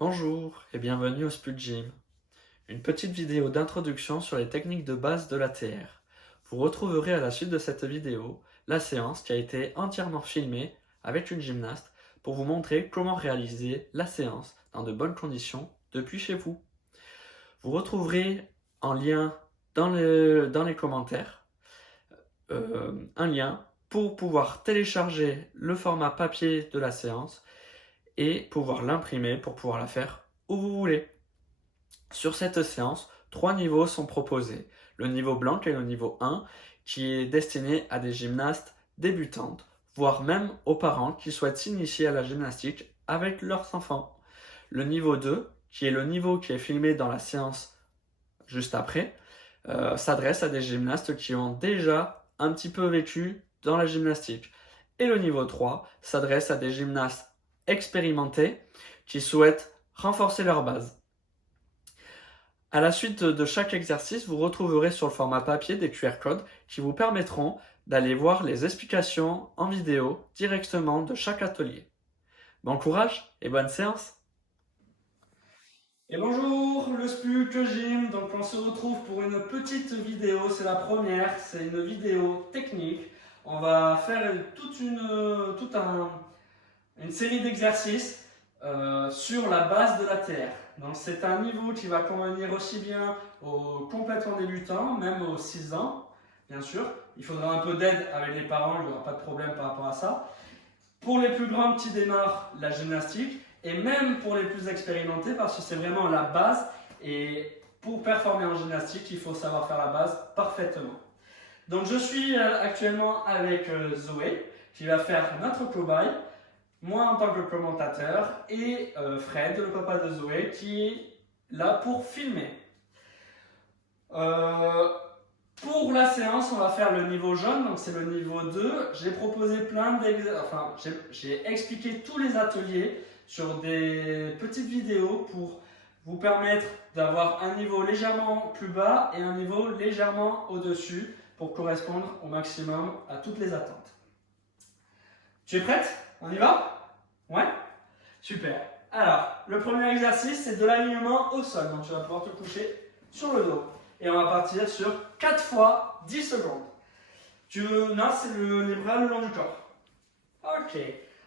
Bonjour et bienvenue au Spud Gym, une petite vidéo d'introduction sur les techniques de base de l'ATR. Vous retrouverez à la suite de cette vidéo la séance qui a été entièrement filmée avec une gymnaste pour vous montrer comment réaliser la séance dans de bonnes conditions depuis chez vous. Vous retrouverez en lien dans les commentaires un lien pour pouvoir télécharger le format papier de la séance et pouvoir l'imprimer pour pouvoir la faire où vous voulez. Sur cette séance, 3 niveaux sont proposés. Le niveau blanc est le niveau 1 qui est destiné à des gymnastes débutantes, voire même aux parents qui souhaitent s'initier à la gymnastique avec leurs enfants. Le niveau 2, qui est le niveau qui est filmé dans la séance juste après, s'adresse à des gymnastes qui ont déjà un petit peu vécu dans la gymnastique. Et le niveau 3 s'adresse à des gymnastes expérimentés qui souhaitent renforcer leur base. À la suite de chaque exercice, vous retrouverez sur le format papier des QR codes qui vous permettront d'aller voir les explications en vidéo directement de chaque atelier. Bon courage et bonne séance! Et bonjour, le Spud Gym. Donc on se retrouve pour une petite vidéo, c'est la première, c'est une vidéo technique. On va faire une série d'exercices sur la base de la terre. Donc c'est un niveau qui va convenir aussi bien aux complètement débutants, même aux 6 ans, bien sûr. Il faudra un peu d'aide avec les parents, il n'y aura pas de problème par rapport à ça. Pour les plus grands qui démarrent la gymnastique, et même pour les plus expérimentés, parce que c'est vraiment la base, et pour performer en gymnastique, il faut savoir faire la base parfaitement. Donc je suis actuellement avec Zoé, qui va faire notre cobaye, moi en tant que commentateur, et Fred, le papa de Zoé, qui est là pour filmer. Pour la séance, on va faire le niveau jaune, donc c'est le niveau 2. J'ai proposé j'ai expliqué tous les ateliers sur des petites vidéos pour vous permettre d'avoir un niveau légèrement plus bas et un niveau légèrement au-dessus pour correspondre au maximum à toutes les attentes. Tu es prête? On y va? Ouais? Super. Alors, le premier exercice, c'est de l'alignement au sol. Donc, tu vas pouvoir te coucher sur le dos. Et on va partir sur 4 fois 10 secondes. Non, c'est les bras le long du corps. Ok.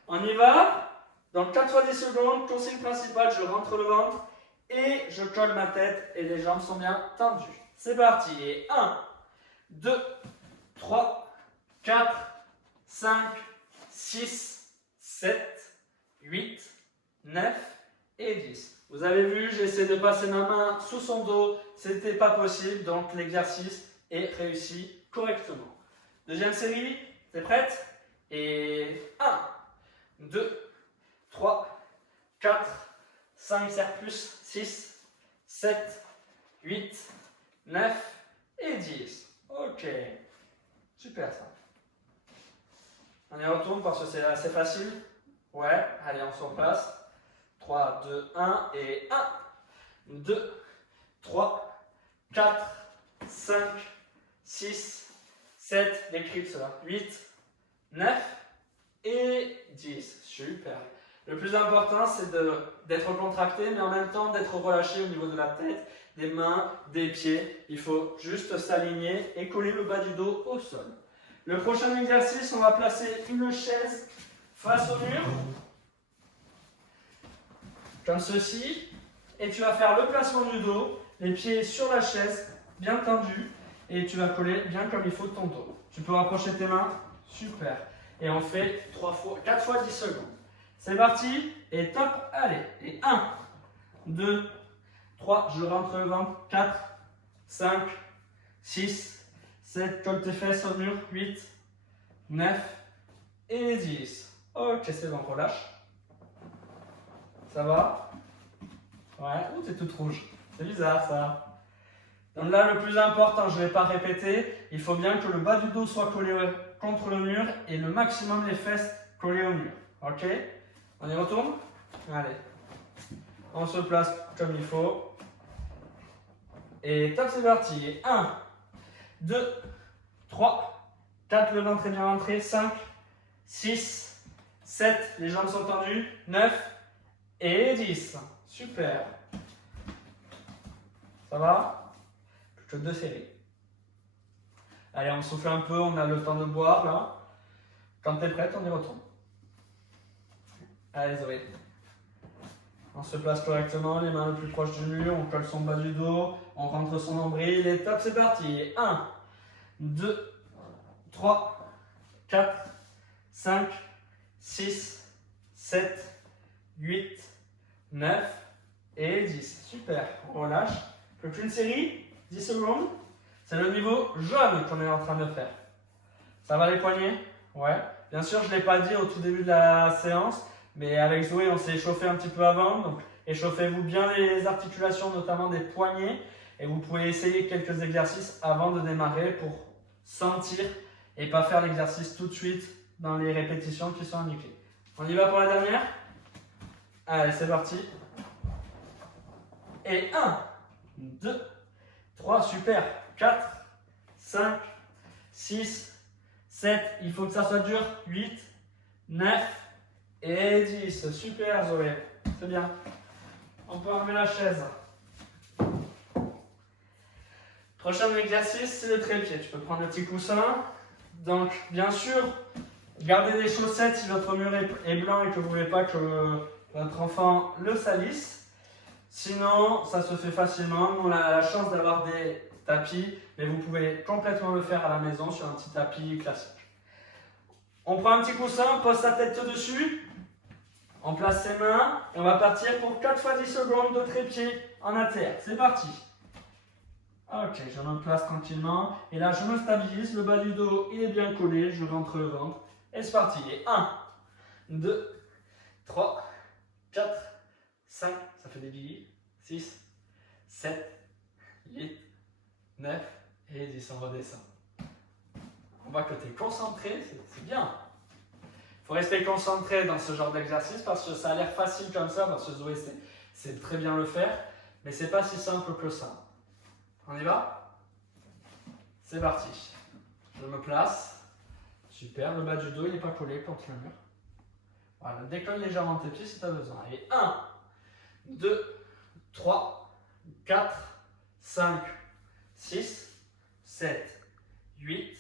On y va. Donc, 4 fois 10 secondes. Consigne principale, je rentre le ventre et je colle ma tête et les jambes sont bien tendues. C'est parti. Et 1, 2, 3, 4, 5, 6, 7, 8, 9 et 10. Vous avez vu, j'ai essayé de passer ma main sous son dos, c'était pas possible, donc l'exercice est réussi correctement. Deuxième série, t'es prête? Et 1, 2, 3, 4, 5, serre plus, 6, 7, 8, 9 et 10. Ok, super ça. On y retourne parce que c'est assez facile. Ouais, allez, on se replace. 3, 2, 1 et 1, 2, 3, 4, 5, 6, 7, les crips là, 8, 9 et 10. Super. Le plus important, c'est d'être contracté, mais en même temps d'être relâché au niveau de la tête, des mains, des pieds. Il faut juste s'aligner et coller le bas du dos au sol. Le prochain exercice, on va placer une chaise face au mur, comme ceci, et tu vas faire le placement du dos, les pieds sur la chaise, bien tendus, et tu vas coller bien comme il faut ton dos. Tu peux rapprocher tes mains, super. Et on fait 4 fois 10 secondes. C'est parti, et top, allez. Et 1, 2, 3, je rentre le ventre, 4, 5, 6, 7, colle tes fesses au mur, 8, 9 et 10. Ok, c'est bon, relâche. Ça va? Ouais, ouh, t'es toute rouge. C'est bizarre ça. Donc là, le plus important, je ne vais pas répéter, il faut bien que le bas du dos soit collé contre le mur et le maximum les fesses collées au mur. Ok? On y retourne? Allez. On se place comme il faut. Et top, c'est parti. 1, 2, 3, 4, le ventre est bien rentré. 5, 6, 7, les jambes sont tendues. 9 et 10. Super. Ça va? Plus que 2 séries. Allez, on souffle un peu, on a le temps de boire là. Quand tu es prête, on y retourne. Allez Zoé. On se place correctement, les mains le plus proches du mur, on colle son bas du dos, on rentre son nombril et top, c'est parti. 1, 2, 3, 4, 5, 6, 7, 8, 9 et 10. Super, on relâche. Plus qu'une série, 10 secondes. C'est le niveau jaune qu'on est en train de faire. Ça va les poignets? Ouais. Bien sûr, je ne l'ai pas dit au tout début de la séance, mais avec Zoé, on s'est échauffé un petit peu avant. Donc, échauffez-vous bien les articulations, notamment des poignets. Et vous pouvez essayer quelques exercices avant de démarrer pour sentir et pas faire l'exercice tout de suite dans les répétitions qui sont indiquées. On y va pour la dernière? Allez, c'est parti. Et 1, 2, 3, super. 4, 5, 6, 7, il faut que ça soit dur. 8, 9 et 10. Super Zoé, c'est bien. On peut enlever la chaise. Prochain exercice, c'est le trépied. Tu peux prendre le petit coussin. Donc, bien sûr, gardez des chaussettes si votre mur est blanc et que vous ne voulez pas que votre enfant le salisse. Sinon, ça se fait facilement. On a la chance d'avoir des tapis, mais vous pouvez complètement le faire à la maison sur un petit tapis classique. On prend un petit coussin, on pose sa tête dessus, on place ses mains et on va partir pour 4 fois 10 secondes de trépied en ATR. C'est parti. Ok, je me place tranquillement et là je me stabilise, le bas du dos il est bien collé, je rentre le ventre et c'est parti. Et 1, 2, 3, 4, 5, ça fait des billes, 6, 7, 8, 9 et 10, on redescend. On voit que tu es concentré, c'est bien. Il faut rester concentré dans ce genre d'exercice parce que ça a l'air facile comme ça, parce que Zoé sait très bien le faire, mais c'est pas si simple que ça. On y va? C'est parti. Je me place. Super, le bas du dos il n'est pas collé contre le mur. Voilà, décolle légèrement tes pieds si tu as besoin. Et 1, 2, 3, 4, 5, 6, 7, 8,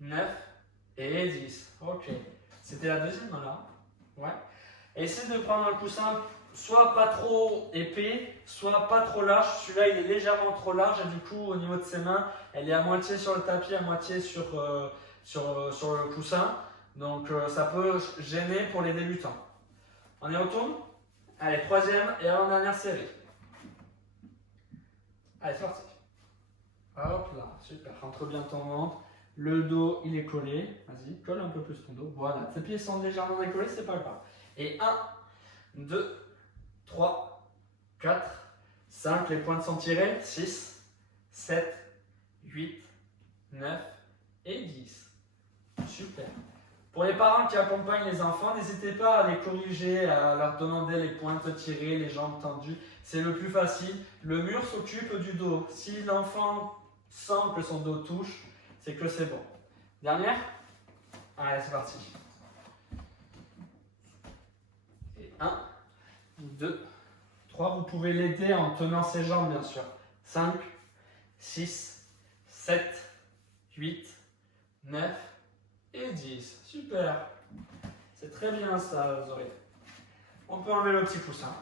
9 et 10. Ok. C'était la deuxième là. Ouais. Essayez de prendre un coussin soit pas trop épais, soit pas trop large. Celui-là, il est légèrement trop large et du coup, au niveau de ses mains, elle est à moitié sur le tapis, à moitié sur le coussin. Donc, ça peut gêner pour les débutants. On y retourne? Allez, troisième et avant-dernière série. Allez, c'est parti. Hop là, super. Rentre bien ton ventre. Le dos, il est collé. Vas-y, colle un peu plus ton dos. Voilà, tes pieds sont légèrement décollés, c'est pas grave. Et 1, 2, 3, 4, 5, les pointes sont tirées. 6, 7, 8, 9 et 10. Super. Pour les parents qui accompagnent les enfants, n'hésitez pas à les corriger, à leur demander les pointes tirées, les jambes tendues. C'est le plus facile. Le mur s'occupe du dos. Si l'enfant sent que son dos touche, c'est que c'est bon. Dernière? Allez, c'est parti. Et 1, 2, 3. Vous pouvez l'aider en tenant ses jambes, bien sûr. 5, 6, 7, 8, 9 et 10. Super. C'est très bien ça, Zoé. On peut enlever le petit coussin.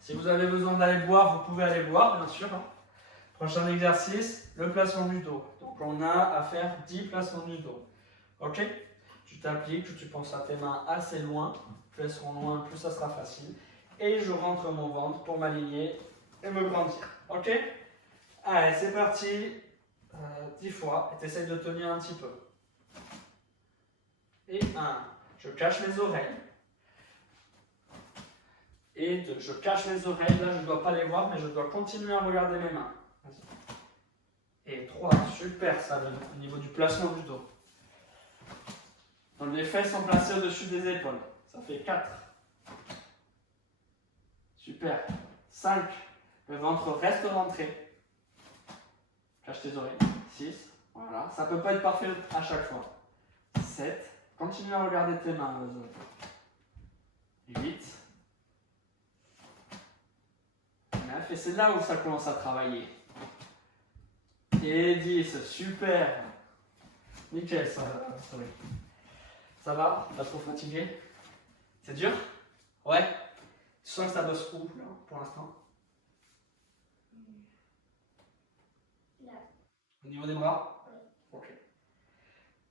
Si vous avez besoin d'aller boire, vous pouvez aller boire, bien sûr. Prochain exercice, le placement du dos. Donc on a à faire 10 placements du dos. Ok? Tu t'appliques, tu penses à tes mains assez loin. Plus elles seront loin, plus ça sera facile. Et je rentre mon ventre pour m'aligner et me grandir. Ok? Allez, c'est parti. 10 fois. Et tu essaies de tenir un petit peu. Et 1, je cache mes oreilles. Et 2, je cache mes oreilles. Là, je ne dois pas les voir, mais je dois continuer à regarder mes mains. Et 3, super ça, au niveau du placement du dos. Donc les fesses sont placées au-dessus des épaules. Ça fait 4. Super. 5, le ventre reste rentré. Cache tes oreilles. 6, voilà. Ça ne peut pas être parfait à chaque fois. 7, continue à regarder tes mains. 8, 9 et c'est là où ça commence à travailler. Et 10, super. Nickel, ça va. Ça va? Pas trop fatigué? C'est dur? Ouais? Tu sens que ça bosse où là, pour l'instant? Là. Au niveau des bras? Oui. Ok.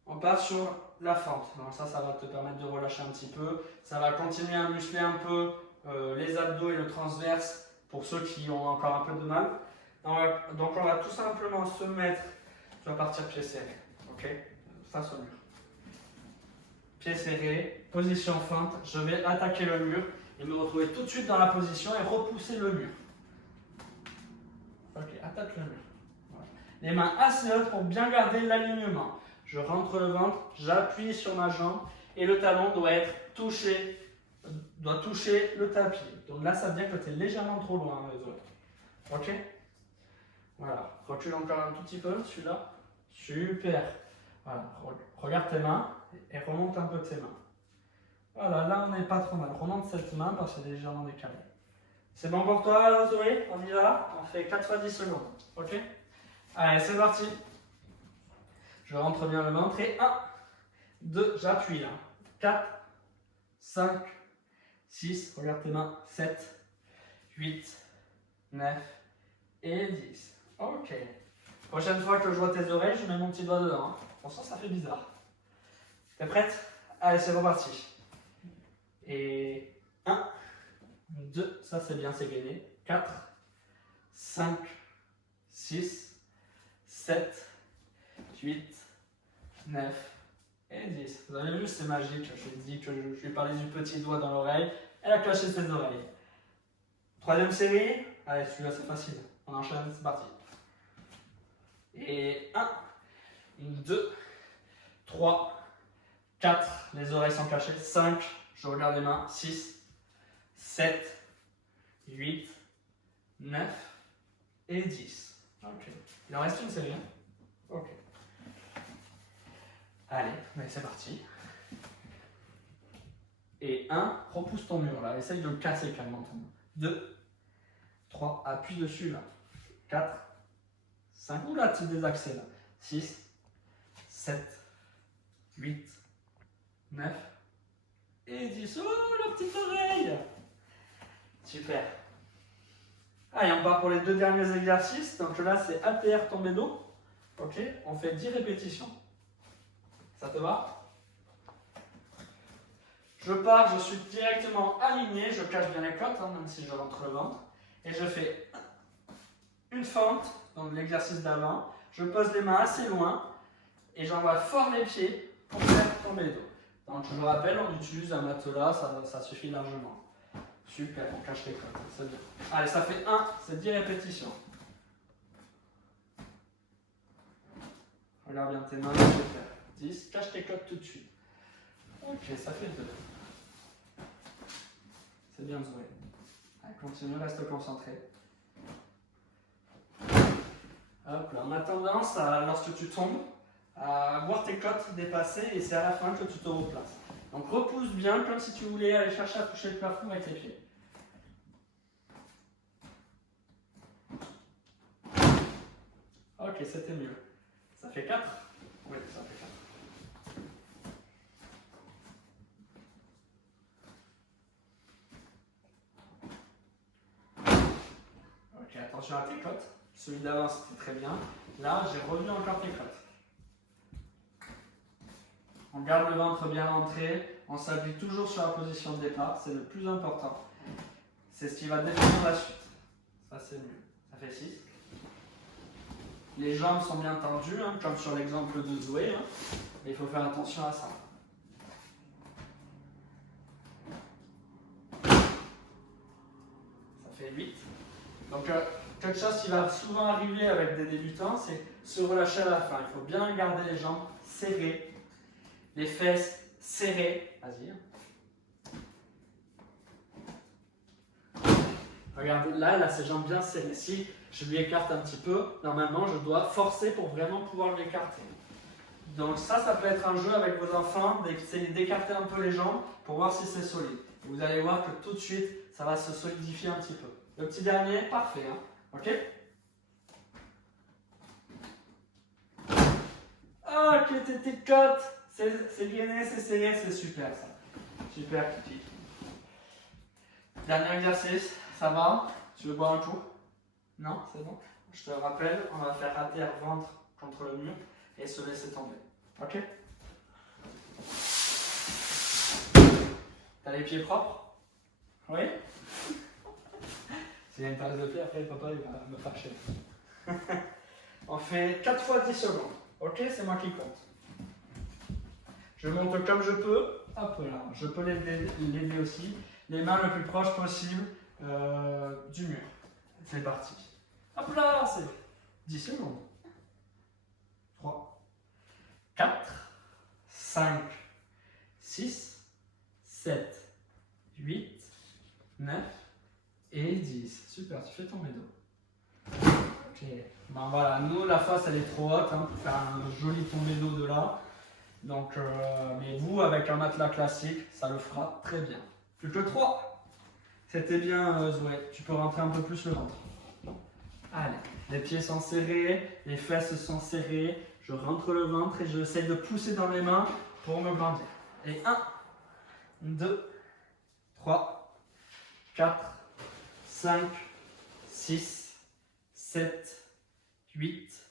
On passe sur la fente. Donc ça va te permettre de relâcher un petit peu. Ça va continuer à muscler un peu les abdos et le transverse pour ceux qui ont encore un peu de mal. Donc on va tout simplement se mettre, tu vas partir pied serré, ok? Face au mur. Pied serré, position feinte, je vais attaquer le mur et me retrouver tout de suite dans la position et repousser le mur. Ok, attaque le mur. Voilà. Les mains assez hautes pour bien garder l'alignement. Je rentre le ventre, j'appuie sur ma jambe et le talon doit toucher le tapis. Donc là, ça veut dire que tu es légèrement trop loin les autres. Ok? Voilà. Recule encore un tout petit peu, celui-là. Super. Voilà. Regarde tes mains et remonte un peu tes mains. Voilà, là on n'est pas trop mal. Remonte cette main parce que c'est légèrement décalé. C'est bon pour toi, Zoé? On y va? On fait 4 fois 10 secondes. Ok? Allez, c'est parti. Je rentre bien le ventre et 1, 2, j'appuie là. 4, 5, 6, regarde tes mains. 7, 8, 9 et 10. Ok. Prochaine fois que je vois tes oreilles, je mets mon petit doigt dedans. Hein. Attention, ça fait bizarre. T'es prête? Allez, c'est reparti. Et 1, 2, ça c'est bien, c'est gainé. 4, 5, 6, 7, 8, 9 et 10. Vous avez vu, c'est magique. Je lui ai dit que je lui ai parlé du petit doigt dans l'oreille. Elle a caché ses oreilles. Troisième série. Allez, celui-là c'est facile. On enchaîne, c'est parti. Et 1, 2, 3, 4. Les oreilles sont cachées. 5. Je regarde les mains. 6, 7, 8, 9 et 10. Ok. Il en reste une série. Hein? Ok. Allez, mais c'est parti. Et 1, repousse ton mur là. Essaye de le casser calmement ton mur. 2, 3, appuie dessus là. 4, 5. Oula, tu désaxes là. 6, 7, 8, 9 et 10. Oh, la petite oreille! Super. Allez, on part pour les 2 derniers exercices. Donc là, c'est ATR tombé dos. Ok, on fait 10 répétitions. Ça te va? Je pars, je suis directement aligné, je cache bien les côtes, hein, même si je rentre le ventre. Et je fais une fente, donc l'exercice d'avant. Je pose les mains assez loin et j'envoie fort les pieds pour faire tomber le dos. Donc je me rappelle, on utilise un matelas, ça suffit largement. Super, on cache les côtes, c'est bien. Allez, ça fait 1, c'est 10 répétitions. Regarde bien tes mains, super. 10, cache tes côtes tout de suite. Ok, ça fait 2. C'est bien Zoé. Allez, continue, reste concentré. Hop là, on a tendance, lorsque tu tombes, à voir tes côtes dépasser et c'est à la fin que tu te replaces. Donc repousse bien comme si tu voulais aller chercher à toucher le plafond avec les pieds. Ok, c'était mieux. Ça fait 4? Oui, ça fait 4. Ok, attention à tes côtes. Celui d'avant c'était très bien. Là, j'ai revu encore tes côtes. On garde le ventre bien rentré. On s'appuie toujours sur la position de départ. C'est le plus important. C'est ce qui va définir la suite. Ça, c'est mieux. Ça fait 6. Les jambes sont bien tendues, hein, comme sur l'exemple de Zoé. Hein, mais il faut faire attention à ça. Ça fait 8. Donc, quelque chose qui va souvent arriver avec des débutants, c'est se relâcher à la fin. Il faut bien garder les jambes serrées, les fesses serrées. Vas-y. Regardez, là, elle a ses jambes bien serrées. Si je lui écarte un petit peu, normalement, je dois forcer pour vraiment pouvoir l'écarter. Donc ça peut être un jeu avec vos enfants, d'essayer d'écarter un peu les jambes pour voir si c'est solide. Et vous allez voir que tout de suite, ça va se solidifier un petit peu. Le petit dernier, parfait. Hein. Ok? Ok, tes côtes, c'est gainé, c'est serré, c'est super ça. Super, Kiki. Dernier exercice, ça va? Tu veux boire un coup? Non, c'est bon? Je te rappelle, on va faire à terre, ventre contre le mur et se laisser tomber. Ok? T'as les pieds propres? Oui? S'il y a une tasse de pied, après papa il va me fâcher. On fait 4 fois 10 secondes. Ok? C'est moi qui compte. Je monte comme je peux. Hop là. Je peux l'aider aussi. Les mains le plus proche possible du mur. C'est parti. Hop là, c'est 10 secondes. 3, 4, 5, 6, 7, 8, 9 et 10. Super, tu fais tomber d'eau. Ok. Ben voilà, nous la face elle est trop haute hein, pour faire un joli tombé d'eau de là. Donc, mais vous avec un matelas classique, ça le fera très bien. Plus que 3. C'était bien Zoé, tu peux rentrer un peu plus le ventre. Allez, les pieds sont serrés, les fesses sont serrées, je rentre le ventre et j'essaie de pousser dans les mains pour me grandir. Et 1, 2, 3, 4, 5, 6, 7, 8,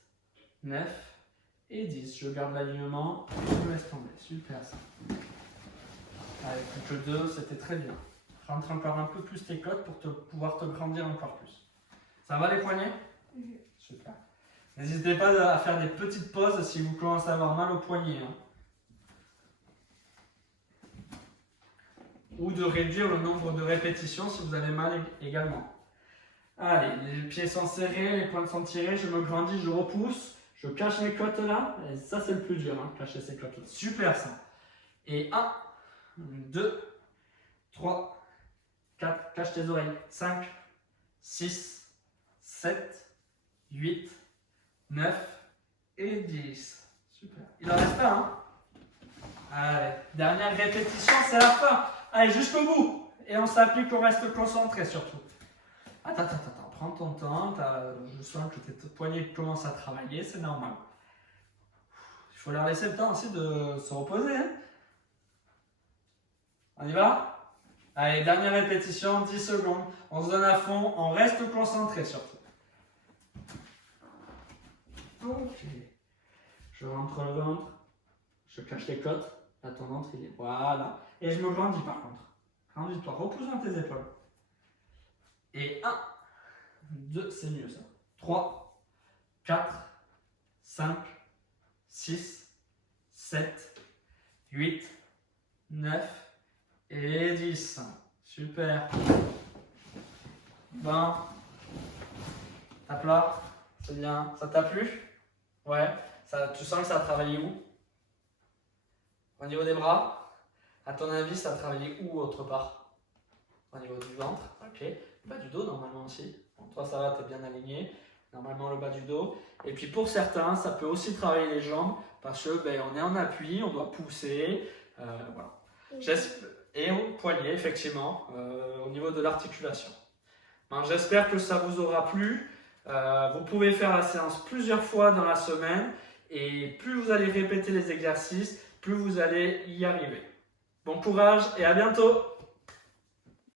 9 et 10. Je garde l'alignement et je me laisse tomber. Super ça. Allez, plus que 2, c'était très bien. Rentre encore un peu plus tes côtes pour pouvoir te grandir encore plus. Ça va les poignets? Super. N'hésitez pas à faire des petites pauses si vous commencez à avoir mal aux poignets. Hein. Ou de réduire le nombre de répétitions si vous avez mal également. Allez, les pieds sont serrés, les poings sont tirés, je me grandis, je repousse, je cache mes côtes là. Et ça c'est le plus dur, hein, cacher ces côtes là. Super ça. Et 1, 2, 3, 4, cache tes oreilles. 5, 6, 7, 8, 9 et 10. Super. Il en reste pas, hein? Allez, dernière répétition, c'est la fin. Allez, jusqu'au bout. Et on s'applique, on reste concentré surtout. Attends, prends ton temps. Je sens que tes poignets commencent à travailler, c'est normal. Il faut leur laisser le temps aussi de se reposer. Hein? On y va? Allez, dernière répétition, 10 secondes. On se donne à fond, on reste concentré surtout. Ok. Je rentre le ventre, je cache les côtes. Là, ton ventre, il est. Voilà. Et je me grandis par contre. Grandis-toi, repousse dans tes épaules. Et 1, 2, c'est mieux ça. 3, 4, 5, 6, 7, 8, 9 et 10. Super. Bon. Tape là. C'est bien. Ça t'a plu? Ouais. Tu sens que ça a travaillé où? Au niveau des bras? À ton avis, ça a travaillé où autre part? Au niveau du ventre? Ok. Le bas du dos, normalement aussi. Bon, toi, ça va, tu es bien aligné. Normalement, le bas du dos. Et puis, pour certains, ça peut aussi travailler les jambes parce que on est en appui, on doit pousser. Voilà. Et au poignet, effectivement, au niveau de l'articulation. J'espère que ça vous aura plu. Vous pouvez faire la séance plusieurs fois dans la semaine. Et plus vous allez répéter les exercices, plus vous allez y arriver. Bon courage et à bientôt!